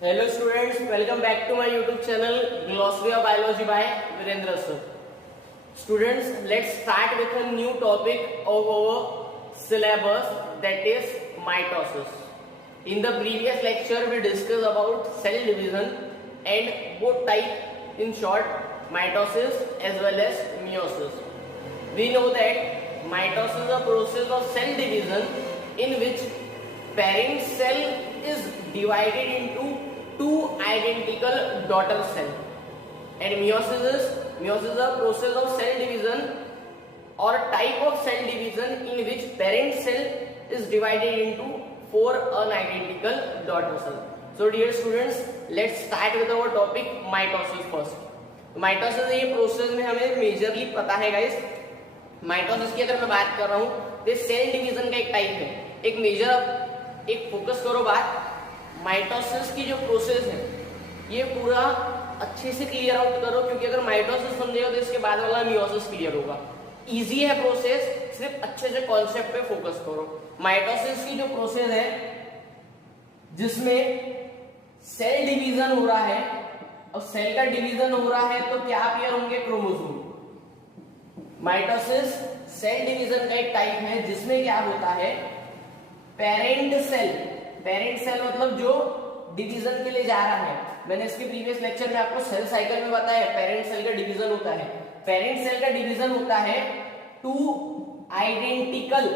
Hello students, welcome back to my YouTube channel Glossary of Biology by Virendra sir. Students, let's start with a new topic of our syllabus, that is mitosis. In the previous lecture we discussed about cell division and both type, in short mitosis as well as meiosis. We know that mitosis is a process of cell division in which parent cell is divided into two identical daughter cells, and meiosis is a process of cell division or type of cell division in which parent cell is divided into four unidentical daughter cells. So dear students, let's start with our topic mitosis first. Mitosis ये process में हमें majorly पता है guys, mitosis की अगर मैं बात कर रहा हूं तो सेल डिवीजन का एक टाइप है, एक मेजर, एक फोकस करो बात, माइटोसिस की जो प्रोसेस है ये पूरा अच्छे से क्लियर आउट करो, क्योंकि अगर माइटोसिस समझेगा तो इसके बाद वाला मियोसिस क्लियर होगा। इजी है प्रोसेस, सिर्फ अच्छे से कॉन्सेप्ट पे फोकस करो। माइटोसिस की जो प्रोसेस है जिसमें सेल डिवीजन हो रहा है, और सेल का डिवीजन हो रहा है तो क्या पेयर होंगे? क्रोमोसोम। माइटोसिस सेल डिवीजन का एक टाइप है जिसमें क्या होता है, पेरेंट सेल मतलब जो डिवीजन के लिए जा रहा है। मैंने इसके प्रीवियस लेक्चर में आपको सेल साइकिल में बताया पेरेंट सेल का डिवीजन होता है। पेरेंट सेल का डिवीजन होता है टू आइडेंटिकल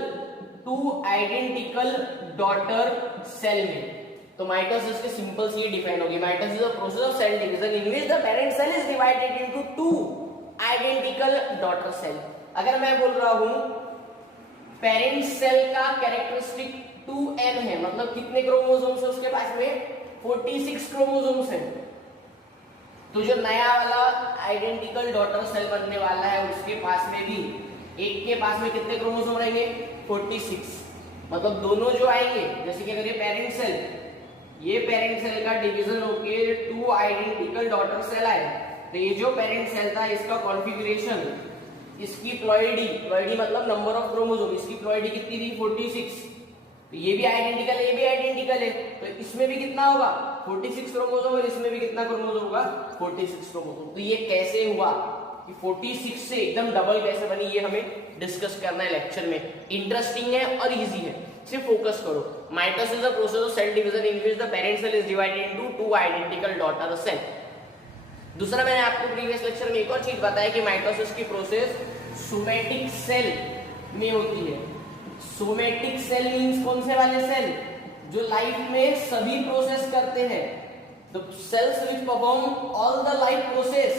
डॉटर सेल में। तो माइटोसिस के सिंपल से ये डिफाइन होगी, mitosis a process of cell division in which the parent cell is divided into two identical daughter cell. अगर मैं बोल रहा हूं पेरेंट सेल का कैरेक्टरिस्टिक 2n है, मतलब कितने क्रोमोसोम्स है उसके पास में? 46 क्रोमोसोम्स है। तो जो नया वाला आइडेंटिकल डॉटर सेल बनने वाला है उसके पास में भी एक के पास में कितने क्रोमोसोम रहेंगे? 46। मतलब दोनों जो आएंगे, जैसे कि अगर ये पेरेंट सेल का डिवीजन होके टू आइडेंटिकल डॉटर सेल आए, तो ये जो पेरेंट सेल था इसका कॉन्फ़िगरेशन, इसकी प्लॉइडी मतलब नंबर ऑफ क्रोमोसोम, इसकी प्लॉइडी कितनी थी? 46। तो ये भी आइडेंटिकल है, ये भी आइडेंटिकल है, तो इसमें भी कितना होगा? 46 क्रोमोसोम, और इसमें भी कितना क्रोमोसोम होगा? 46 क्रोमोसोम। तो ये कैसे हुआ कि 46 से एकदम डबल कैसे बनी, ये हमें डिस्कस करना है लेक्चर में। इंटरेस्टिंग है और इजी है, सिर्फ फोकस करो। Mitosis is a process of cell division in which the parent cell is divided into two identical daughter cell. दूसरा, मैंने आपको प्रीवियस लेक्चर में एक और चीज बताया कि माइटोसिस की प्रोसेस सोमेटिक सेल में होती है। सोमेटिक सेल मींस कौन से वाले सेल? जो लाइफ में सभी प्रोसेस करते हैं। The cells which perform all the life process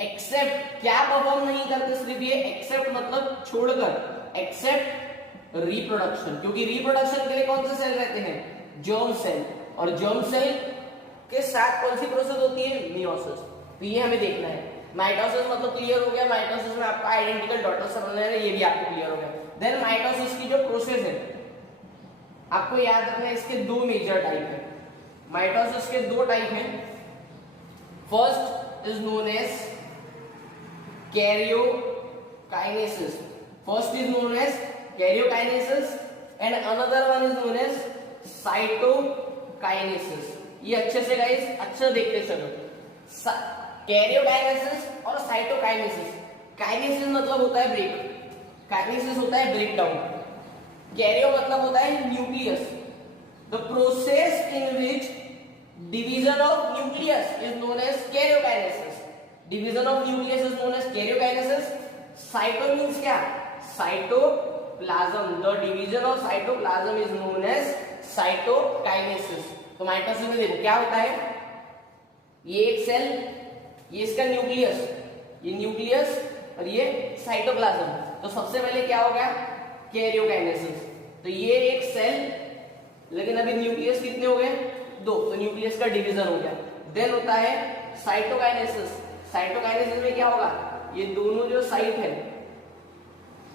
except, क्या परफॉर्म नहीं करते सिर्फ ये, एक्सेप्ट मतलब छोड़कर, एक्सेप्ट रिप्रोडक्शन। क्योंकि रिप्रोडक्शन के लिए कौन से सेल रहते हैं? Germ cell. और जर्म सेल के साथ कौन सी प्रोसेस होती है? मियोसिस। तो ये हमें देखना है। माइटोसिस मतलब क्लियर हो गया, माइटोसिस में आपका आइडेंटिकल डॉटर सेल बनना है, ये भी आपको क्लियर हो गया। देन माइटोसिस की जो प्रोसेस है आपको याद रखना है, इसके दो मेजर टाइप है। माइटोसिस के दो टाइप हैं। First is known as karyokinesis, and another one is known as cytokinesis। ये अच्छे से गाइस अच्छा देखते चलो, कैरियोकाइनेसिस और साइटोकाइनेसिस। काइनेसिस मतलब होता है ब्रेक, काइनेसिस होता है ब्रेक डाउन, कैरियो मतलब होता है nucleus. The process in which division of nucleus is known as karyokinesis. Division of nucleus is known as karyokinesis. Cyto means क्या? Cytoplasm. The division of cytoplasm is known as cytokinesis. तो mitosis में देखो क्या होता है, ये एक cell, ये इसका न्यूक्लियस, ये न्यूक्लियस और ये साइटोप्लाज्म। तो सबसे पहले क्या हो गया? कैरियोकाइनेसिस। तो ये एक सेल, लेकिन अभी न्यूक्लियस कितने हो गए? दो, तो न्यूक्लियस का डिवीजन हो गया। देन होता है साइटोकाइनेसिस। साइटोकाइनेसिस में क्या होगा? ये दोनों जो साइट है,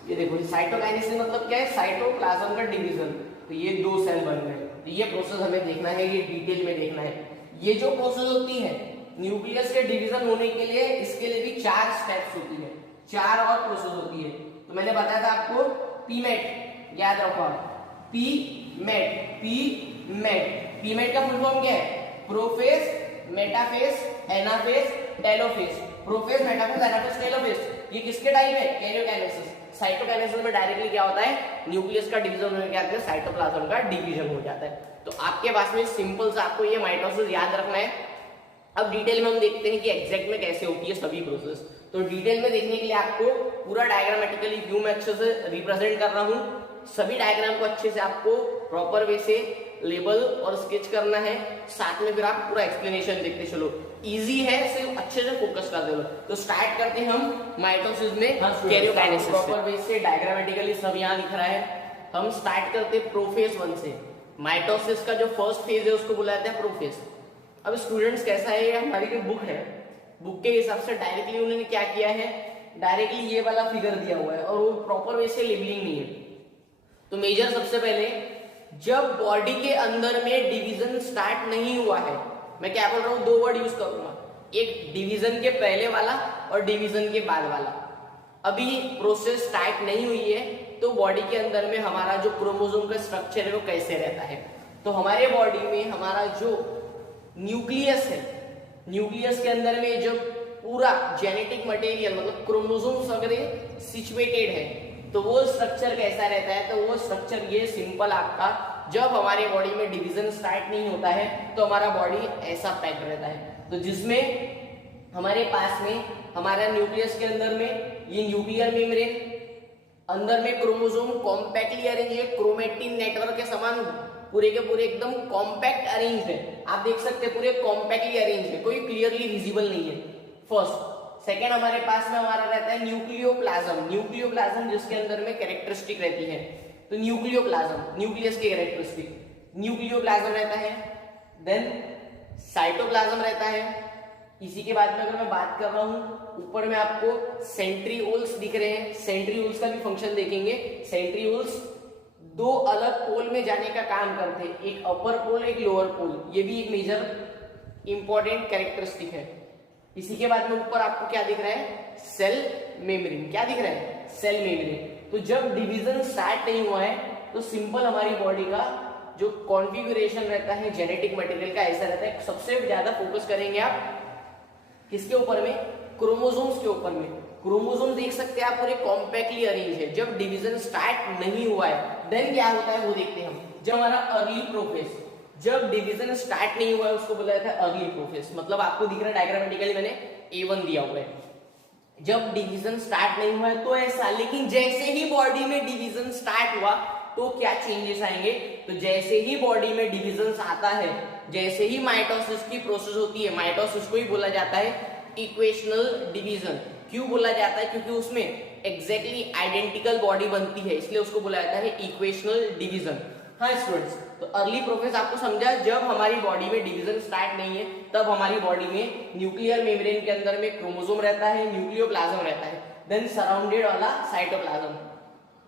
ये देखो, साइटोकाइनेसिस मतलब क्या है? साइटोप्लाज्म का डिवीजन। तो ये दो सेल बन गए। तो ये प्रोसेस हमें देखना है, ये डिटेल में देखना है। ये जो प्रोसेस होती है न्यूक्लियस के डिवीजन होने के लिए, इसके लिए भी 4 स्टेप्स होती है, 4 और प्रोसेस होती है। तो मैंने बताया था आपको पीमेट, याद रखो, पीमेट का फुल फॉर्म क्या है? Prophase, metaphase, anaphase, telophase. Prophase, metaphase, anaphase, telophase ये किसके टाइप है? कैरियोकाइनेसिस। साइटोकाइनेसिस में डायरेक्टली क्या होता है? न्यूक्लियस का डिवीजन होने के बाद साइटोप्लाज्म का डिवीजन हो जाता है। तो आपके पास में सिंपल से आपको ये माइटोसिस याद रखना है। अब डिटेल में हम देखते हैं कि एग्जैक्ट में कैसे होती है सभी प्रोसेस। तो डिटेल में देखने के लिए आपको पूरा डायग्रामेटिकली व्यू में अच्छे से रिप्रेजेंट कर रहा हूँ। सभी डायग्राम को अच्छे से आपको प्रॉपर वे से लेबल और स्केच करना है, साथ में फिर आप पूरा एक्सप्लेनेशन देखते चलो। इजी है, सिर्फ अच्छे से फोकस कर दो। तो स्टार्ट करते हैं हम माइटोसिस में कैरियोकाइनेसिस। प्रॉपर वे से डायग्रामेटिकली सब यहाँ दिख रहा है। हम स्टार्ट करते हैं प्रोफेज 1 से। माइटोसिस का जो फर्स्ट फेज है उसको बुलाते हैं प्रोफेज। अब स्टूडेंट्स कैसा है, ये हमारी जो बुक है, बुक के हिसाब से डायरेक्टली उन्होंने क्या किया है, डायरेक्टली ये वाला फिगर दिया हुआ है और वो प्रॉपर वे से लेबलिंग नहीं है। तो मेजर सबसे पहले, जब बॉडी के अंदर में डिवीजन स्टार्ट नहीं हुआ है, मैं क्या बोल रहा हूं, 2 वर्ड यूज करूंगा, एक डिवीजन के पहले वाला और डिवीजन के बाद वाला। अभी प्रोसेस स्टार्ट नहीं हुई है तो बॉडी के अंदर में हमारा जो क्रोमोसोम का स्ट्रक्चर है वो कैसे रहता है। तो हमारे बॉडी में हमारा जो न्यूक्लियस है, न्यूक्लियस के अंदर में जो पूरा जेनेटिक मटेरियल मतलब क्रोमोसोम्स वगैरह सिचुएटेड है, तो वो स्ट्रक्चर कैसा रहता है। तो वो स्ट्रक्चर ये सिंपल आपका, जब हमारे बॉडी में डिवीजन स्टार्ट नहीं होता है तो हमारा बॉडी ऐसा पैक्ड रहता है। तो जिसमें हमारे पास में हमारा न्यूक्लियस के अंदर में ये न्यूक्लियर मेम्ब्रेन, अंदर में क्रोमोसोम कॉम्पैक्टली अरेंज है, क्रोमेटिन नेटवर्क के समान पूरे के पूरे एकदम कॉम्पैक्ट अरेंज है। आप देख सकते हैं पूरे कॉम्पैक्टली अरेंज है, कोई क्लियरली विजिबल नहीं है। फर्स्ट। सेकेंड, हमारे पास में हमारा रहता है न्यूक्लियोप्लाज्म। न्यूक्लियोप्लाज्म जिसके अंदर में कैरेक्टरिस्टिक रहती है। तो न्यूक्लियोप्लाज्म, न्यूक्लियस की कैरेक्टरिस्टिक न्यूक्लियोप्लाज्म रहता है। देन साइटोप्लाज्म रहता है। इसी के बाद में अगर मैं बात कर रहा हूं, ऊपर में आपको सेंट्रिओल्स दिख रहे हैं। सेंट्रिओल्स का भी फंक्शन देखेंगे। सेंट्रिओल्स 2 अलग पोल में जाने का काम करते हैं, एक अपर पोल एक लोअर पोल। ये भी एक मेजर इंपॉर्टेंट कैरेक्टरिस्टिक है। इसी के बाद में ऊपर आपको क्या दिख रहा है, सेल मेम्ब्रेन। क्या दिख रहा है, सेल मेम्ब्रेन। तो जब डिवीजन स्टार्ट नहीं हुआ है तो सिंपल हमारी बॉडी का जो कॉन्फ़िगरेशन रहता है जेनेटिक मटेरियल का ऐसा रहता है। सबसे ज्यादा फोकस करेंगे आप किसके ऊपर में, क्रोमोसोम्स के ऊपर में। क्रोमोसोम देख सकते हैं आप पूरे कॉम्पैक्टली अरेंज है। जब डिवीजन स्टार्ट नहीं हुआ है देन क्या होता है वो देखते हैं हम। जब हमारा अर्ली प्रोफेज, जब डिवीजन स्टार्ट नहीं हुआ है उसको बोला जाता है अर्ली प्रोफेज। मतलब आपको दिख रहा है डायग्रामेटिकली मैंने A1 दिया हुआ है। जब डिवीजन स्टार्ट नहीं हुआ है तो ऐसा, लेकिन जैसे ही बॉडी में डिवीजन स्टार्ट हुआ तो क्या चेंजेस आएंगे। तो जैसे ही बॉडी में डिवीजन आता है, जैसे ही माइटोसिस की प्रोसेस होती है, माइटोसिस को ही बोला जाता है इक्वेशनल डिवीजन। क्यों बोला जाता है, क्योंकि उसमें एग्जैक्टली आइडेंटिकल बॉडी बनती है, इसलिए उसको बोला जाता है इक्वेशनल डिवीजन। हाँ स्टूडेंट्स, तो अर्ली प्रोफेज आपको समझा, जब हमारी बॉडी में डिवीजन स्टार्ट नहीं है तब हमारी बॉडी में न्यूक्लियर मेम्ब्रेन के अंदर में क्रोमोसोम रहता है, न्यूक्लियोप्लाज्म रहता है, देन सराउंडेड वाला साइटोप्लाज्म,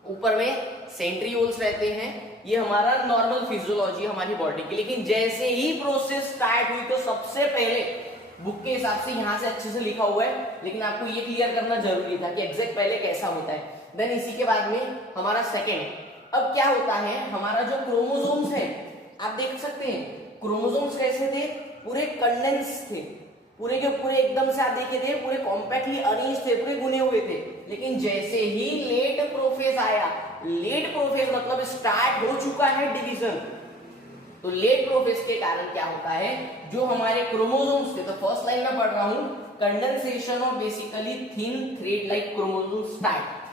ऊपर में सेंट्रिओल्स रहते हैं। ये हमारा नॉर्मल फिजियोलॉजी हमारी बॉडी की। लेकिन जैसे ही प्रोसेस स्टार्ट हुई तो सबसे पहले बुक के हिसाब से यहाँ से अच्छे से लिखा हुआ है, लेकिन आपको ये क्लियर करना जरूरी था कि एग्जैक्ट पहले कैसा होता है। देन इसी के बाद में हमारा सेकेंड, अब क्या होता है, हमारा जो क्रोमोसोम्स है आप देख सकते हैं, क्रोमोसोम्स कैसे थे, पूरे कंडेंस थे, पूरे के पूरे एकदम से आप देखे थे पूरे कॉम्पैक्टली अरेंज थे, पूरे गुने हुए थे। लेकिन जैसे ही लेट प्रोफेज आया, लेट प्रोफेज मतलब स्टार्ट हो चुका है डिवीजन, तो लेट प्रोफेज के कारण क्या होता है, जो हमारे क्रोमोसोम्स थे, तो फर्स्ट लाइन में पढ़ रहा हूं, condensation of basically thin thread like chromosome start.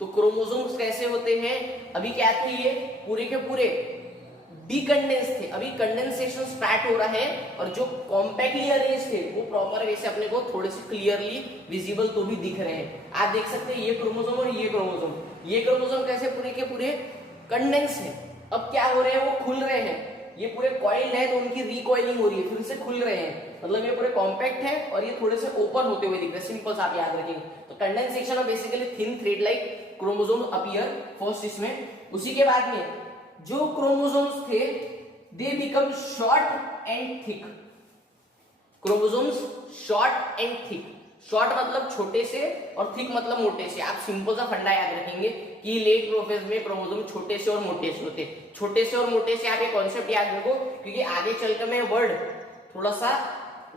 तो क्रोमोसोम्स कैसे होते हैं, अभी क्या थे, ये पूरे के पूरे डीकंडेंस थे, अभी कंडेंसेशन स्टार्ट हो रहा है, और जो कॉम्पैक्टली अरेंज थे वो प्रॉपर वे से अपने को थोड़े से क्लियरली विजिबल तो भी दिख रहे हैं। आप देख सकते हैं ये क्रोमोसोम और ये क्रोमोसोम, ये क्रोमोसोम कैसे पूरे के पूरे कंडेंस है। अब क्या हो रहे हैं, वो खुल रहे हैं, ये पूरे कॉइल है तो उनकी रिकॉइलिंग हो रही है, फिर से खुल रहे हैं, मतलब ये पूरे कॉम्पैक्ट है और ये थोड़े से ओपन होते हुए दिख रहे हैं। सिंपल सा आप याद रखेंगे। तो condensation of basically thin thread like chromosome appear first इसमें। उसी के बाद में जो क्रोमोसोम्स थे they become short and thick, chromosomes short and thick, short मतलब छोटे से और थिक मतलब मोटे से। आप सिंपल सा फंडा याद रखेंगे कि लेट प्रोफेज में क्रोमोसोम छोटे से और मोटे से होते। छोटे से और मोटे से आप ये कॉन्सेप्ट याद रखो, क्योंकि आगे चलकर मैं वर्ड थोड़ा सा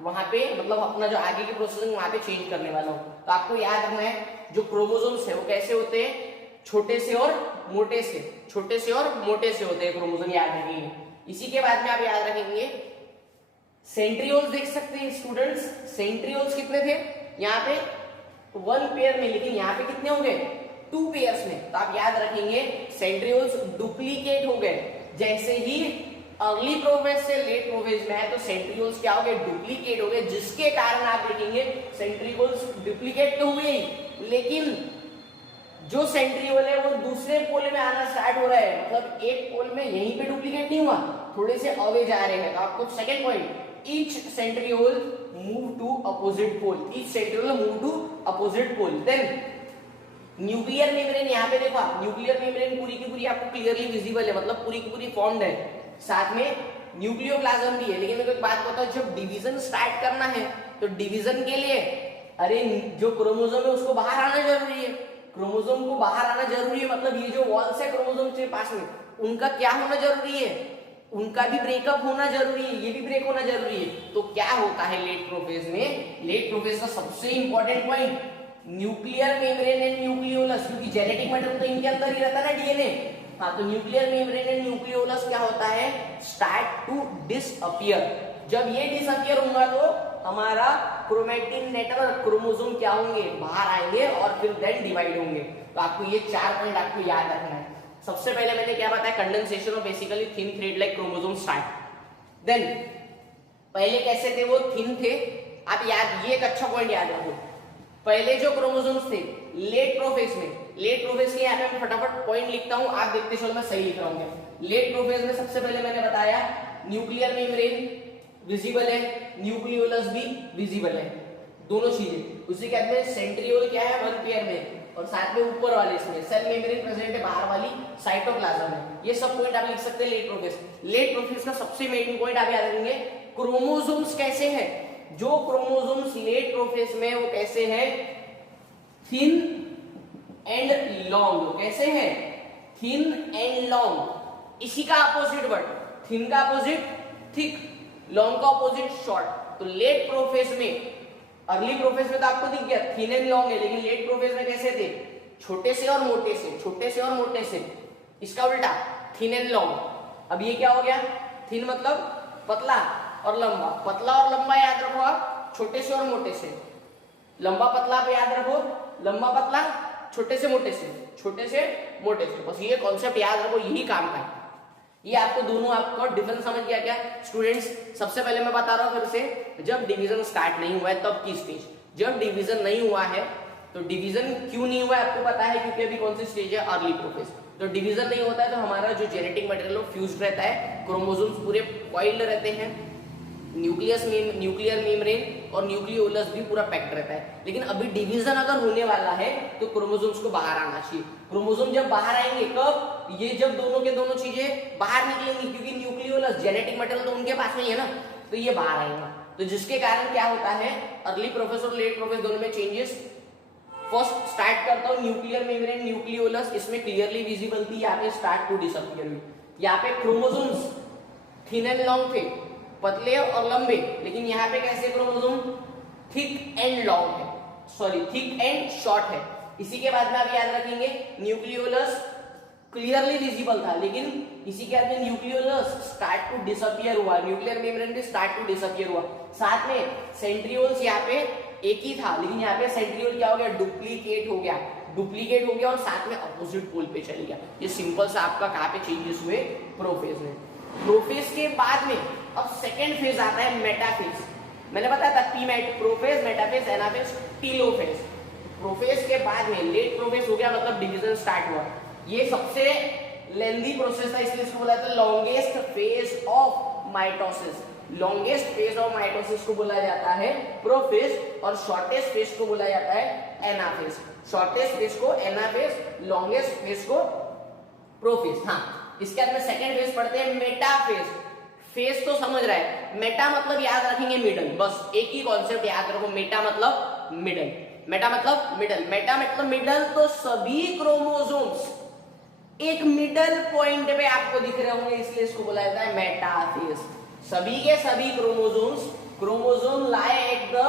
वहां पे मतलब अपना जो आगे की प्रोसेसिंग वहां पे चेंज करने वाला हूं। तो आपको याद रखना है जो क्रोमोसोम्स है वो कैसे होते हैं, छोटे से और मोटे से, छोटे से और मोटे से होते हैं क्रोमोसोम, याद रखेंगे। इसी के बाद में आप याद रखेंगे सेंट्रियोल्स देख सकते हैं स्टूडेंट्स, सेंट्रियोल्स कितने थे यहाँ पे 1 पेयर में, लेकिन यहाँ पे कितने हो गए 2 पेयर्स में। तो आप याद रखेंगे सेंट्रियोल्स डुप्लीकेट हो गए। जैसे ही अर्ली प्रोफेज से लेट प्रोफेज में है तो सेंट्रियोल्स क्या हो गए, डुप्लीकेट हो गए, जिसके कारण आप देखेंगे सेंट्रियोल्स डुप्लीकेट तो हुए ही, लेकिन जो सेंट्रियोल है वो दूसरे पोल में आना स्टार्ट हो रहा है, मतलब एक पोल में यहीं पे डुप्लीकेट नहीं हुआ, थोड़े से अवे जा रहे हैं। तो आपको second point, each centriole move to opposite pole, each centriole move to opposite pole। then nuclear membrane, यहाँ पे देखो आप न्यूक्लियर मेम्ब्रेन पूरी की पूरी आपको क्लियरली विजिबल है, मतलब पूरी की पूरी फॉर्म्ड है, साथ में न्यूक्लियोप्लाज्म भी है। लेकिन मेरे को एक बात बताओ, जब डिवीजन स्टार्ट करना है तो डिवीजन के लिए अरे जो क्रोमोसोम है उसको बाहर आना जरूरी है, क्रोमोसोम को बाहर आना जरूरी है, मतलब ये जो वॉल्स है क्रोमोसोम के पास में उनका क्या होना जरूरी है, उनका भी ब्रेकअप होना जरूरी है, ये भी ब्रेक होना जरूरी है। तो क्या होता है लेट प्रोफेज में, लेट प्रोफेज का सबसे important point nuclear membrane and nucleolus, क्योंकि जेनेटिक मटेरियल तो इनके अंदर ही रहता है ना, डीएनए। हाँ, तो न्यूक्लियर मेम्ब्रेन एंड न्यूक्लियोलस क्या होता है, स्टार्ट टू डिसअपियर। जब ये डिसअपियर होगा तो हमारा क्रोमैटिन नेटवर्क, क्रोमोसोम क्या होंगे, बाहर आएंगे और फिर देन डिवाइड होंगे। तो आपको ये 4 पॉइंट आपको याद रखना है। सबसे पहले मैंने क्या बताया, condensation of basically thin thread like chromosome start. Then पहले कैसे थे, वो थिन थे। आप याद, ये एक अच्छा पॉइंट याद रखो, पहले जो क्रोमोसोम्स थे लेट प्रोफेज में, लेट प्रोफेज के यहाँ पे मैं फटाफट पॉइंट लिखता हूं, आप देखते चलो मैं सही लिख रहा हूं। लेट प्रोफेज में सबसे पहले मैंने बताया न्यूक्लियर मेम्ब्रेन विजिबल है, न्यूक्लियोलस भी विजिबल है, दोनों चीजें। उसी के बाद में सेंट्रियोल क्या है 1 पेयर में, और साथ में ऊपर वाले इसमें सेल मेम्ब्रेन प्रेजेंट है, बाहर वाली साइटोप्लाज्म है। ये सब पॉइंट आप लिख सकते हैं लेट प्रोफेज। लेट प्रोफेज का सबसे मेन पॉइंट आप याद रखेंगे क्रोमोसोम्स कैसे हैं, जो क्रोमोसोम्स लेट प्रोफेज में वो कैसे हैं, थिन एंड लॉन्ग। कैसे हैं, थिन एंड लॉन्ग। इसी का अपोजिट वर्ड, थिन का अपोजिट थिक, लॉन्ग का अपोजिट शॉर्ट। तो लेट प्रोफेज में, अर्ली प्रोफेज में तो आपको दिख गया थिन एंड लॉन्ग है, लेकिन लेट प्रोफेज में कैसे थे, छोटे से और मोटे से, छोटे से और मोटे से। इसका उल्टा थिन एंड लॉन्ग। अब ये क्या हो गया, थिन मतलब पतला और लंबा, पतला और लंबा याद रखो आप, छोटे से और मोटे से। लंबा पतला आप याद रखो, लंबा पतला, छोटे से मोटे से, छोटे से मोटे से। बस ये कॉन्सेप्ट याद रखो, यही काम का है। ये आपको दोनों, आपको डिफरेंस समझ गया क्या स्टूडेंट्स? सबसे पहले मैं बता रहा हूं फिर से, जब डिवीजन स्टार्ट नहीं हुआ है तब की स्टेज, जब डिवीजन नहीं हुआ है तो डिवीजन क्यों नहीं हुआ है आपको पता है, क्योंकि अभी कौन सी स्टेज है, अर्ली प्रोफेज। तो डिवीजन नहीं होता है तो हमारा जो जेनेटिक मटेरियल फ्यूज्ड रहता है, क्रोमोसोम्स पूरे कॉइल्ड रहते हैं, न्यूक्लियर मेम्ब्रेन और न्यूक्लियोलस भी पूरा पैक्ड रहता है। लेकिन अभी डिवीजन अगर होने वाला है तो क्रोमोसोम्स को बाहर आना चाहिए। क्रोमोसोम जब बाहर आएंगे कब, ये जब दोनों के दोनों चीजें बाहर निकलेंगी, क्योंकि न्यूक्लियोलस जेनेटिक मटेरियल तो उनके पास में ही है ना, तो ये बाहर आएंगे। तो जिसके कारण क्या होता है, अर्ली प्रोफेज और लेट प्रोफेज दोनों में चेंजेस। फर्स्ट स्टार्ट करता हूं न्यूक्लियर मेम्ब्रेन न्यूक्लियोलस, इसमें क्लियरली विजिबल थी, यहाँ पे स्टार्ट टू डिसअपियर हुई। यहाँ पे क्रोमोसोम्स थिन एंड लॉन्ग थे, पतले और लंबे, लेकिन यहाँ पे कैसे क्रोमोसोम थिक एंड लॉन्ग है, सॉरी थिक एंड शॉर्ट है। इसी के बाद में आप याद रखेंगे न्यूक्लियोलस क्लियरली विजिबल था, लेकिन इसी के बाद में न्यूक्लियोलस स्टार्ट टू डिसअपियर हुआ, न्यूक्लियर मेम्ब्रेन भी स्टार्ट टू डिसअपियर हुआ। साथ में सेंट्रियोल्स यहाँ पे एक ही था, लेकिन यहाँ पे सेंट्रियोल क्या हो गया, डुप्लीकेट हो गया, डुप्लीकेट हो गया और साथ में अपोजिट पोल पे चल गया। ये सिंपल सा आपका कहाँ पे चेंजेस हुए, प्रोफेज में। प्रोफेज के बाद में अब सेकेंड फेज आता है मेटाफेज। मैंने बताया था prophase, metaphase, anaphase, telophase. Prophase के बाद में लेट प्रोफेज हो गया, मतलब डिवीजन स्टार्ट हुआ। ये सबसे लेंथी प्रोसेस था, इसलिए इसको बोला जाता है longest phase of mitosis. Longest phase of mitosis को बोला जाता है प्रोफेज और शॉर्टेस्ट फेज को बोला जाता है एनाफेज। शॉर्टेस्ट फेज को एनाफेज, लॉन्गेस्ट फेज को प्रोफेज। हाँ, इसके बाद में सेकेंड फेज पढ़ते हैं मेटाफेज। फेज तो समझ रहा है, मेटा मतलब याद रखेंगे मिडल, बस एक ही कॉन्सेप्ट याद रखो, मेटा मतलब मिडल, मेटा मतलब मिडल, मेटा मतलब मिडल। तो सभी क्रोमोसोम्स एक मिडल पॉइंट पे आपको दिख रहे होंगे, इसलिए इसको बोला जाता है मेटाफेज। सभी के सभी chromosome lie at the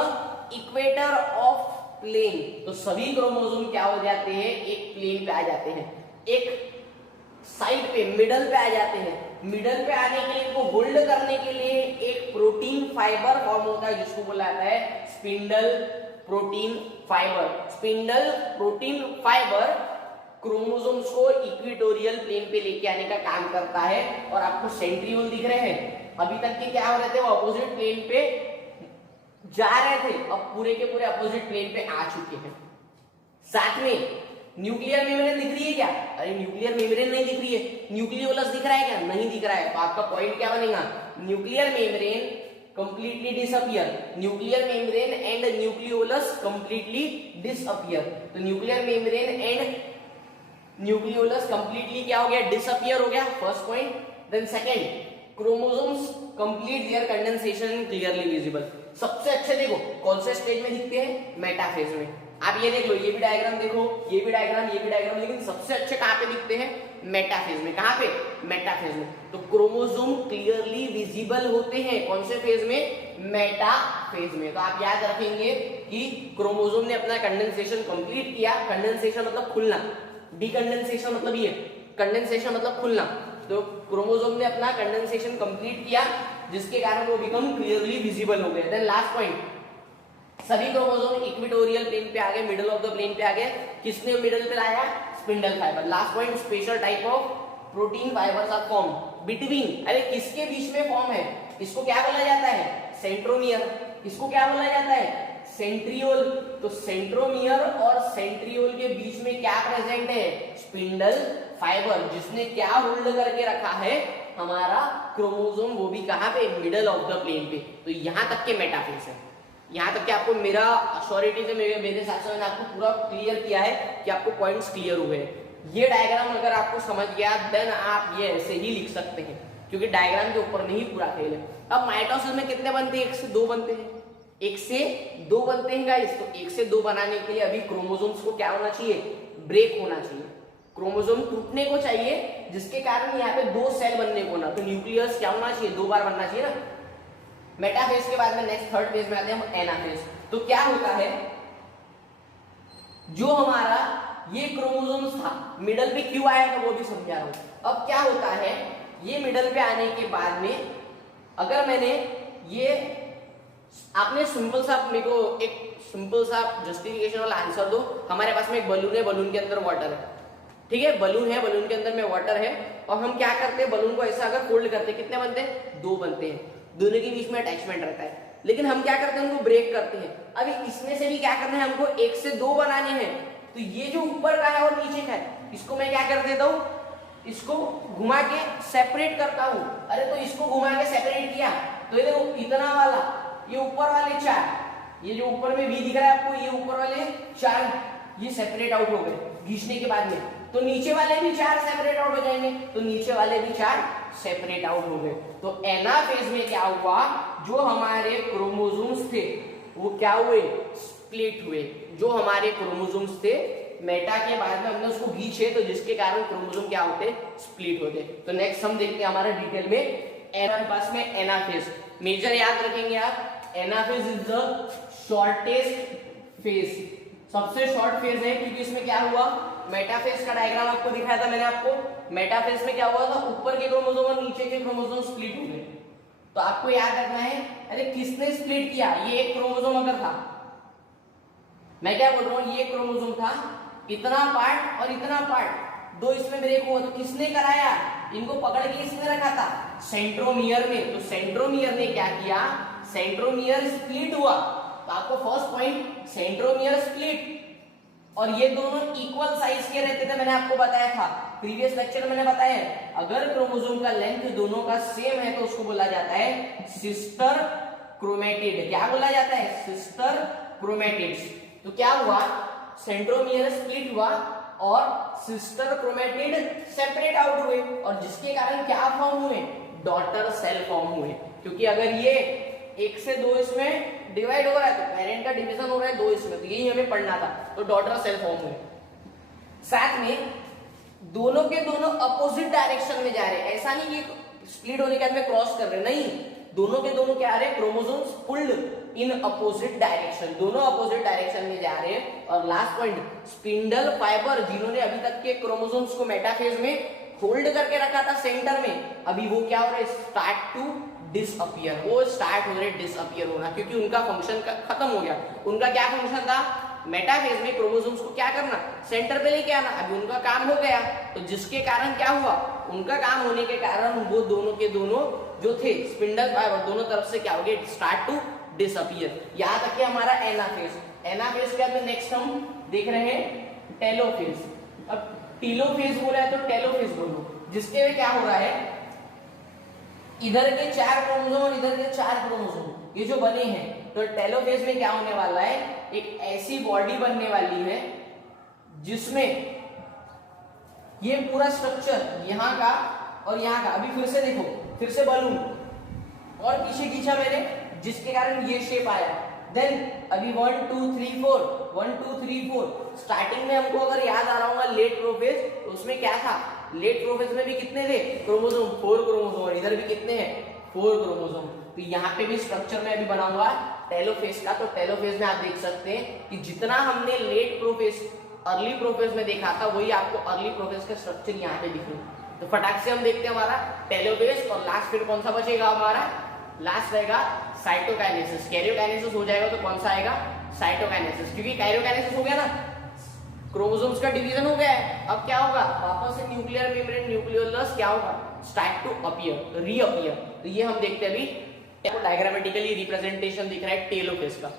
equator of plane. तो सभी क्रोमोसोम क्या हो जाते हैं, एक प्लेन पे आ जाते हैं, एक साइड पे मिडल पे आ जाते हैं। मिडल पे आने के लिए इनको होल्ड करने के लिए एक प्रोटीन फाइबर फॉर्म होता है जिसको बोला जाता है spindle protein fibre. Spindle protein fibre chromosomes को इक्वेटोरियल प्लेन पे लेके आने का काम करता है। और आपको सेंट्रियोल दिख रहे हैं, अभी तक के क्या हो रहे थे, वो अपोजिट प्लेन पे जा रहे थे, अब पूरे के पूरे अपोजिट प्लेन पे आ चुके हैं। साथ में न्यूक्लियर मेम्ब्रेन दिख रही है क्या, अरे न्यूक्लियर मेम्ब्रेन नहीं दिख रही है, न्यूक्लियोलस दिख रहा है क्या, नहीं दिख रहा है। तो आपका पॉइंट क्या बनेगा, nuclear membrane completely disappear, nuclear membrane and nucleolus completely disappear. तो nuclear membrane and nucleolus completely क्या हो गया, डिसअपियर हो गया, first point. Then second, chromosomes complete their condensation clearly visible. सबसे अच्छे देखो कौन से स्टेज में दिखते हैं, मेटाफेज में। आप ये देख लो, ये भी डायग्राम देखो, ये भी डायग्राम, ये भी डायग्राम, लेकिन सबसे अच्छे कहां पे दिखते हैं, मेटाफेज में। कहां पे, मेटाफेज में। तो क्रोमोसोम क्लियरली विजिबल होते हैं कौन से फेज में, मेटाफेज में। तो आप याद रखेंगे कि क्रोमोसोम ने अपना कंडेंसेशन कंप्लीट किया। कंडेंसेशन मतलब खुलना, डीकंडेंसेशन मतलब ये, कंडेंसेशन मतलब खुलना। तो क्रोमोसोम ने अपना कंडेंसेशन कंप्लीट किया जिसके कारण वो बिकम क्लियरली विजिबल हो गए। देन लास्ट पॉइंट, सभी क्रोमोसोम इक्वेटोरियल प्लेन पे आ गए, मिडल ऑफ द प्लेन पे आ गए। किसने मिडल पे लाया, spindle fibre. Last point, special type of protein fibres are form between, अरे किसके बीच में फॉर्म है, इसको क्या बोला जाता है, सेंट्रोमियर। इसको क्या बोला जाता है, सेंट्रियोल। तो सेंट्रोमियर और सेंट्रियोल के बीच में क्या प्रेजेंट है, स्पिंडल फाइबर, जिसने क्या होल्ड करके रखा है, हमारा क्रोमोसोम, वो भी कहां पे, मिडल ऑफ द प्लेन पे। तो यहां तक के मेटाफेज है। यहां तक कि आपको मेरा अश्योरिटी से मेरे साथ मैंने आपको पूरा क्लियर किया है कि आपको पॉइंट्स क्लियर हुए हैं। ये डायग्राम अगर आपको समझ गया देन आप ये ऐसे ही लिख सकते हैं, क्योंकि डायग्राम के ऊपर में ही पूरा खेल है। अब माइटोसिस में कितने बनते हैं, 1 से 2 बनते हैं, 1 से 2 बनते हैं गाइस। तो 1 से 2 बनाने के लिए अभी क्रोमोसोम्स को क्या होना चाहिए, ब्रेक होना चाहिए, क्रोमोसोम टूटने को चाहिए, जिसके कारण यहाँ पे 2 सेल बनने को ना। तो न्यूक्लियस क्या होना चाहिए, 2 बार बनना चाहिए ना। मेटाफेज के बाद में नेक्स्ट थर्ड फेज में आते हैं हम, एनाफेज। तो क्या होता है, जो हमारा ये क्रोमोसोम्स था मिडल पे क्यों आया था वो भी समझा रहा हूं। अब क्या होता है, ये मिडल पे आने के बाद में अगर मैंने ये, आपने सिंपल सा, मेरे को एक सिंपल सा जस्टिफिकेशन वाला आंसर दो। हमारे पास में एक बलून है, बलून के अंदर वाटर है, ठीक है, बलून है, बलून के अंदर में वाटर है, और हम क्या करते हैं, बलून को ऐसा अगर फोल्ड करते हैं, कितने बनते हैं, 2 बनते हैं, दोनों के बीच में अटैचमेंट रहता है। लेकिन हम क्या करते हैं, उनको ब्रेक करते हैं। अभी इसमें से भी क्या करना है, हमको 1 से 2 बनाने हैं। तो ये जो ऊपर का है और नीचे का है, इसको मैं क्या कर देता हूँ, इसको घुमा के सेपरेट करता हूँ। अरे तो इसको घुमा के सेपरेट किया तो ये देखो, इतना वाला, ये ऊपर वाले 4, ये जो ऊपर में भी दिख रहा है आपको, ये ऊपर वाले 4 ये सेपरेट आउट हो गए खींचने के बाद में। तो नीचे वाले भी 4 सेपरेट आउट हो जाएंगे, तो नीचे वाले भी 4 सेपरेट आउट हो गए। तो एनाफेज में क्या हुआ, जो हमारे क्रोमोसोम्स थे वो क्या हुए, स्प्लिट हुए। जो हमारे क्रोमोसोम्स थे मेटा के बाद में हमने उसको खींचे, तो जिसके कारण क्रोमोसोम क्या होते, स्प्लिट होते। तो नेक्स्ट हम देखते हैं हमारा डिटेल में हमारे पास में एनाफेज। मेजर याद रखेंगे आप, anaphase is the shortest phase, सबसे शॉर्ट फेज है, क्योंकि इसमें क्या हुआ, मेटाफेज का डायग्राम आपको दिखाया था मैंने आपको। मेटाफेज में क्या हुआ था, ऊपर के क्रोमोसोम और नीचे के क्रोमोसोम स्प्लिट हो गए। तो आपको याद रखना है, अरे किसने स्प्लिट किया, ये एक क्रोमोसोम अगर था, मैं क्या बोल रहा हूँ, ये क्रोमोसोम था, इतना पार्ट और इतना पार्ट, 2 इसमें ब्रेक हुआ, तो किसने कराया, इनको पकड़ के इसमें रखा था, सेंट्रोमियर में। तो सेंट्रोमियर ने क्या किया, सेंट्रोमियर स्प्लिट हुआ। तो आपको फर्स्ट पॉइंट, सेंट्रोमियर स्प्लिट, और ये दोनों इक्वल साइज के रहते थे, मैंने आपको बताया था प्रीवियस लेक्चर में, मैंने बताया अगर क्रोमोसोम का लेंथ दोनों का सेम है तो उसको बोला जाता है सिस्टर क्रोमेटिड। क्या बोला जाता है, सिस्टर क्रोमेटिड्स। तो क्या हुआ, सेंट्रोमियर स्प्लिट हुआ और सिस्टर क्रोमेटिड सेपरेट आउट हुए, और जिसके कारण क्या फॉर्म हुए, डॉटर सेल फॉर्म हुए। क्योंकि अगर ये 1 से 2 इसमें डिवाइड हो रहा है, तो पेरेंट का डिवीजन हो रहा है 2 इसमें, तो यही हमें पढ़ना था। तो डॉटर सेल फॉर्म हुए, साथ में दोनों के दोनों अपोजिट डायरेक्शन में जा रहे हैं। ऐसा नहीं कि स्प्लिट होने के बाद में क्रॉस कर रहे हैं, नहीं, दोनों के दोनों क्या आ रहे हैं, chromosomes pulled in opposite direction, दोनों अपोजिट डायरेक्शन में जा रहे हैं। और लास्ट पॉइंट, स्पिंडल फाइबर जिन्होंने अभी तक के क्रोमोसोम्स को मेटाफेज में होल्ड करके रखा था सेंटर में, अभी वो क्या हो रहा है, स्टार्ट टू डिसअपियर, वो स्टार्ट हो रहे डिसअपियर होना, क्योंकि उनका फंक्शन खत्म हो गया। उनका क्या फंक्शन था, मेटाफेज में क्रोमोसोम्स को क्या करना, सेंटर पे लेके आना, अभी उनका काम हो गया। तो जिसके कारण क्या हुआ, उनका काम होने के कारण वो दोनों के दोनों जो थे स्पिंडल फाइबर दोनों तरफ से क्या हो गए, स्टार्ट टू डिसअपियर। यहां तक कि हमारा एनाफेज, एनाफेज के बाद नेक्स्ट हम देख रहे हैं टेलोफेज। अब टीलोफेज बोला है तो टेलोफेज बोलो, जिसके में क्या हो रहा है, इधर के 4 क्रोमोसोम और इधर के 4 क्रोमोसोम ये जो बने हैं, तो टेलोफेज में क्या होने वाला है, एक ऐसी बॉडी बनने वाली है जिसमें ये पूरा स्ट्रक्चर यहाँ का और यहाँ का, अभी फिर से देखो, फिर से बलून और पीछे खींचा मैंने, जिसके कारण ये शेप आया। देन अभी 1 2 3 4 1 2 3 4, स्टार्टिंग में हमको अगर याद आ रहा होगा लेट प्रोफेज, तो उसमें क्या था, लेट प्रोफेज में भी कितने थे क्रोमोसोम, 4 क्रोमोसोम, और इधर भी कितने हैं, 4 क्रोमोसोम। तो यहाँ पे भी स्ट्रक्चर में अभी बनाऊंगा टेलोफेज का। तो टेलोफेज में आप देख सकते हैं कि जितना हमने लेट प्रोफेज अर्ली प्रोफेज में देखा था, वही आपको अर्ली प्रोफेज का स्ट्रक्चर यहाँ पे दिखेगा। तो फटाक से हम देखते हैं हमारा टेलोफेज, और लास्ट फिर कौन सा बचेगा हमारा, लास्ट रहेगा साइटोकाइनेसिस। कैरियोकाइनेसिस हो जाएगा तो कौन सा आएगा, साइटोकाइनेसिस, क्योंकि कैरियोकाइनेसिस हो गया ना, क्रोमोसोम्स का डिवीजन हो गया है। अब क्या होगा, वापस से न्यूक्लियर मेम्ब्रेन, न्यूक्लियोलस क्या होगा, स्टार्ट टू अपीयर, रीअपीयर। तो ये हम देखते हैं अभी डायग्रामेटिकली रिप्रेजेंटेशन दिख रहा है टेलोफेज का।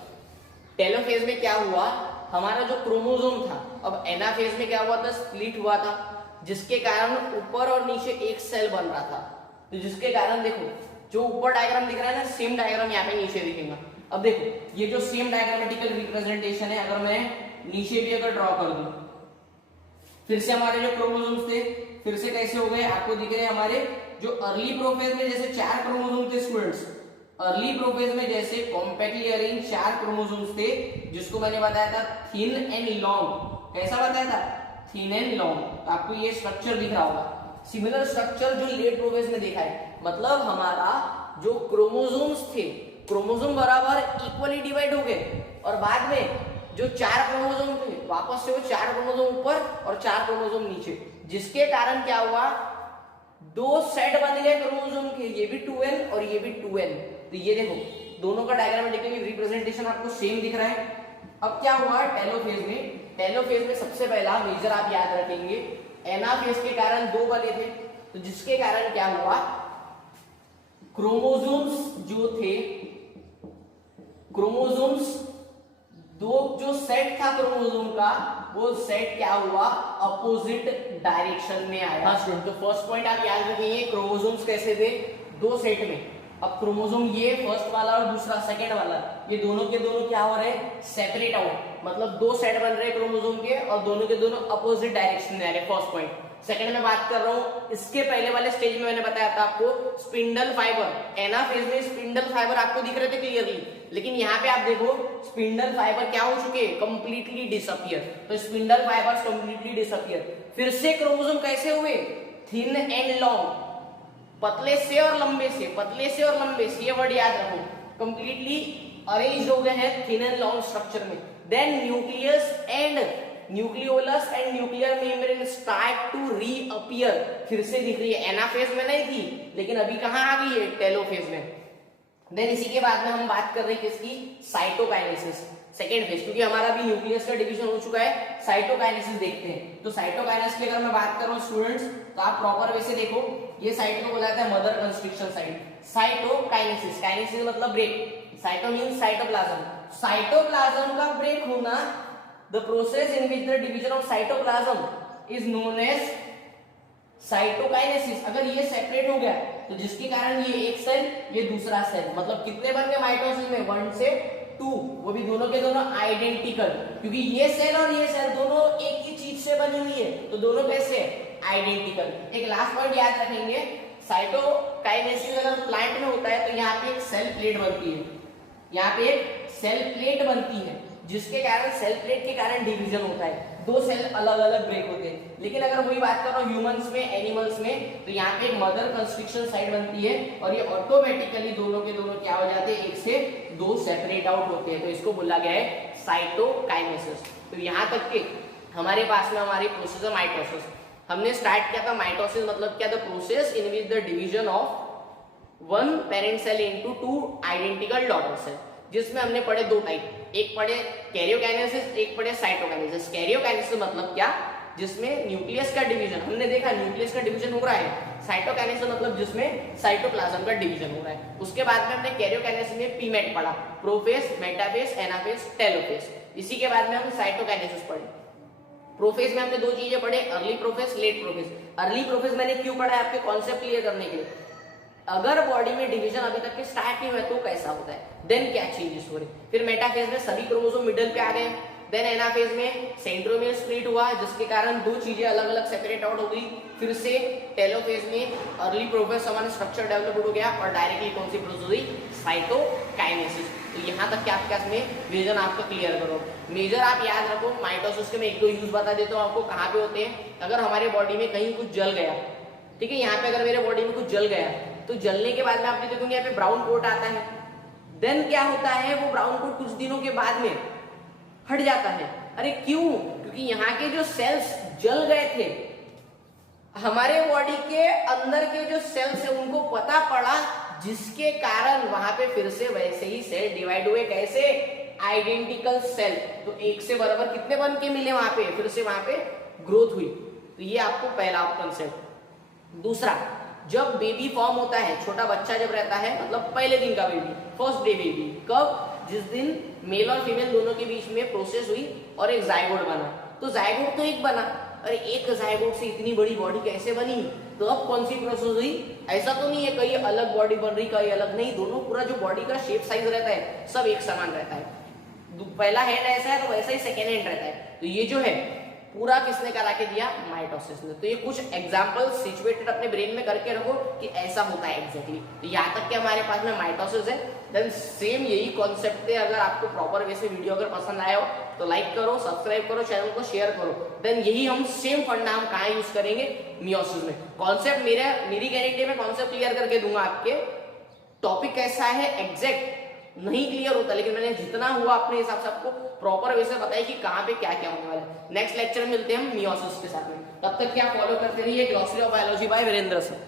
टेलोफेज में क्या हुआ, हमारा जो क्रोमोसोम था, अब एनाफेज में क्या हुआ था, स्प्लिट हुआ था, जिसके कारण ऊपर और नीचे एक सेल बन रहा था। तो जिसके कारण देखो, जो ऊपर डायग्राम दिख रहा है ना, सेम डायग्राम यहाँ पे नीचे दिखेगा। अब देखो, ये जो सेम डायग्रामेटिकल रिप्रेजेंटेशन है, अगर मैं नीचे भी अगर ड्रॉ कर दूं, फिर से हमारे जो क्रोमोसोम्स थे फिर से कैसे हो गए, आपको दिख रहे हैं हमारे जो अर्ली प्रोफेज में जैसे 4 क्रोमोसोम थे स्टूडेंट्स, अर्ली प्रोफेज में जैसे कॉम्पैक्टली अरेंज 4 क्रोमोसोम्स थे, जिसको मैंने बताया था थिन एंड लॉन्ग। कैसा बताया था, थिन एंड लॉन्ग। तो आपको ये स्ट्रक्चर दिख रहा होगा। सिमिलर स्ट्रक्चर जो लेट प्रोफेज में देखा है, मतलब हमारा जो क्रोमोसोम्स थे, क्रोमोसोम बराबर इक्वली डिवाइड हो गए, और बाद में जो 4 क्रोमोसोम थे, वापस से वो 4 क्रोमोसोम ऊपर और 4 क्रोमोसोम नीचे, जिसके कारण क्या हुआ, 2 सेट बन गए क्रोमोसोम के, ये भी 2n और ये भी 2n। तो ये देखो, दोनों का डायग्रामेटिकली रिप्रेजेंटेशन आपको सेम दिख रहा है। अब क्या हुआ टेलोफेज में, टेलोफेज में सबसे पहला मेजर आप याद रखेंगे, एनाफेज के कारण 2 बने थे, तो जिसके कारण क्या हुआ, क्रोमोसोम्स जो थे, क्रोमोसोम्स दो जो सेट था क्रोमोसोम का, वो सेट क्या हुआ, अपोजिट डायरेक्शन में आया। हाँ स्टूडेंट, तो फर्स्ट पॉइंट आप याद रखेंगे, क्रोमोसोम्स कैसे थे, 2 सेट में। अब क्रोमोसोम ये फर्स्ट वाला और दूसरा सेकंड वाला, ये दोनों के दोनों क्या हो रहे हैं, सेपरेट आउट, मतलब 2 सेट बन रहे हैं क्रोमोसोम के, और दोनों के दोनों अपोजिट डायरेक्शन में आ रहे हैं। First point. सेकंड में बात कर रहा हूं, इसके पहले वाले स्टेज में मैंने बताया था आपको स्पिंडल फाइबर, एनाफेज में स्पिंडल फाइबर आपको दिख रहे थे क्लियरली, लेकिन यहाँ पे आप देखो स्पिंडल फाइबर क्या हो चुके हैं, कंप्लीटली डिसअपियर। तो स्पिंडल फाइबर्स कंप्लीटली डिसअपियर। फिर से क्रोमोसोम कैसे हुए, थिन एंड लॉन्ग, पतले से और लंबे से, पतले से और लंबे से, ये वर्ड याद रखो, कंप्लीटली अरेंज हो गए हैं थिन एंड लॉन्ग स्ट्रक्चर में। Then nucleus and nucleolus and nuclear membrane start to reappear, फिर से दिख रही है, एनाफेज में नहीं थी लेकिन अभी कहां आ गई है, टेलोफेज में। देन इसी के बाद में हम बात कर रहे हैं किसकी, साइटोकाइनेसिस, सेकेंड फेज, क्योंकि हमारा भी न्यूक्लियस का डिवीजन हो चुका है। साइटोकाइनेसिस देखते हैं। तो साइटोकाइनेसिस की अगर मैं बात करूं स्टूडेंट्स, तो आप प्रॉपर वे से देखो, ये साइट को बोला जाता है mother construction site. Cytokinesis, kinesis मतलब break, cyto means cytoplasm, cytoplasm का ब्रेक होना, the process in which the division of cytoplasm is known as cytokinesis. अगर ये सेपरेट हो गया तो जिसके कारण ये एक सेल, ये दूसरा सेल, मतलब कितने बन गए माइटोसिस में, 1 से 2, वो भी दोनों के दोनों आइडेंटिकल, क्योंकि ये सेल और ये सेल दोनों एक ही चीज से बनी हुई है, तो दोनों कैसे आइडेंटिकल। एक लास्ट पॉइंट याद रखेंगे, साइटोकाइनेसिस अगर प्लांट में होता है तो यहाँ पे एक सेल प्लेट बनती है, यहाँ पे एक सेल प्लेट बनती है, जिसके कारण सेल प्लेट के कारण डिवीजन होता है, दो सेल अलग अलग ब्रेक होते हैं। लेकिन अगर वही बात करो ह्यूमंस में, एनिमल्स में, तो यहाँ पे एक मदर कंस्ट्रिक्शन साइट बनती है और ये ऑटोमेटिकली दोनों के दोनों क्या हो जाते हैं, एक से दो सेपरेट आउट होते हैं। तो इसको बोला गया है साइटोकाइनेसिस। तो यहाँ तक के हमारे पास में हमारी प्रोसेस है माइटोसिस। हमने स्टार्ट किया था माइटोसिस मतलब क्या, the process in which the division of one parent cell into two identical daughter cell, जिसमें हमने पढ़े दो टाइप, एक पढ़े कैरियोकाइनेसिस, एक पढ़े साइटोकाइनेसिस। कैरियोकाइनेसिस मतलब क्या, जिसमें न्यूक्लियस का डिवीजन, हमने देखा न्यूक्लियस का डिवीजन हो रहा है। साइटोकाइनेसिस मतलब जिसमें साइटोप्लाज्म का डिवीजन हो रहा है। उसके बाद में हमने कैरियोकाइनेसिस में पीमेट पढ़ा, प्रोफेज, मेटाफेज, एनाफेज, टेलोफेज। इसी के बाद में हम साइटोकाइनेसिस पढ़े। प्रोफेज में हमने दो चीजें पढ़े, early prophase, late prophase. Early prophase मैंने क्यों पढ़ा है, आपके कॉन्सेप्ट क्लियर करने के लिए। अगर बॉडी में डिवीजन अभी तक के स्टार्ट नहीं हुआ तो कैसा होता है, देन क्या चेंजेस हो रहे। फिर मेटाफेज में सभी क्रोमोसोम मिडल पे आ गए। देन एनाफेज में सेंट्रोमियर स्प्लिट हुआ, जिसके कारण दो चीजें अलग अलग सेपरेट आउट हो गई। फिर से टेलोफेज में अर्ली प्रोफेज हमारा स्ट्रक्चर डेवलप हो गया और डायरेक्टली कौन सी प्रोसेस हुई, साइटोकाइनेसिस। तो यहाँ तक के आपके पास में विजन आपका क्लियर करो। मेजर आप याद रखो, माइटोसिस के मैं एक दो यूज बता देता हूँ आपको कहाँ पे होते हैं। अगर हमारे बॉडी में कहीं कुछ जल गया, ठीक है, यहाँ पे अगर मेरे बॉडी में कुछ जल गया तो जलने के बाद में आप देखोगे यहाँ पे ब्राउन कोट आता है। देन क्या होता है, वो ब्राउन कोट कुछ दिनों के बाद में हट जाता है। अरे क्यों, क्योंकि यहाँ के जो सेल्स जल गए थे, हमारे बॉडी के अंदर के जो सेल्स है उनको पता पड़ा, जिसके कारण वहां पे फिर से वैसे ही सेल डिवाइड हुए। कैसे, आइडेंटिकल सेल। तो एक से बराबर कितने बन के मिले वहां पे, फिर से वहां पे ग्रोथ हुई। तो ये आपको पहला कंसेप्ट। दूसरा, जब बेबी फॉर्म होता है, छोटा बच्चा जब रहता है, मतलब पहले दिन का बेबी, फर्स्ट डे बेबी, कब, जिस दिन मेल और फीमेल दोनों के बीच में प्रोसेस हुई और एक जायगोट बना। तो जायगोट तो एक बना, अरे एक जायगोट से इतनी बड़ी बॉडी कैसे बनी, तो अब कौन सी प्रोसेस हुई। ऐसा तो नहीं है कहीं अलग बॉडी बन रही कहीं अलग, नहीं, दोनों पूरा जो बॉडी का शेप साइज रहता है सब एक समान रहता है। पहला हैंड ऐसा है तो वैसा ही सेकेंड हैंड रहता है। तो ये जो है पूरा किसने करा के दिया, माइटोसिस ने। तो ये कुछ एग्जांपल सिचुएटेड अपने ब्रेन में करके रखो कि ऐसा होता है एग्जैक्टली। तो यहाँ तक कि हमारे पास में माइटोसिस है। देन सेम यही कॉन्सेप्ट है। अगर आपको प्रॉपर वे से वीडियो अगर पसंद आया हो तो लाइक करो, सब्सक्राइब करो, चैनल को शेयर करो। देन यही हम सेम फंडा हम कहाँ यूज करेंगे, मियोसिस में। कॉन्सेप्ट मेरी गारंटी में कॉन्सेप्ट क्लियर करके दूंगा आपके। टॉपिक कैसा है एग्जैक्ट नहीं क्लियर होता, लेकिन मैंने जितना हुआ अपने हिसाब से आपको प्रॉपर वे से बताया कि कहाँ पे क्या क्या होने वाला है। नेक्स्ट लेक्चर में मिलते हैं हम मियोसिस के साथ में। तब तक क्या फॉलो करते रहिए glossary of biology by Virendra sir.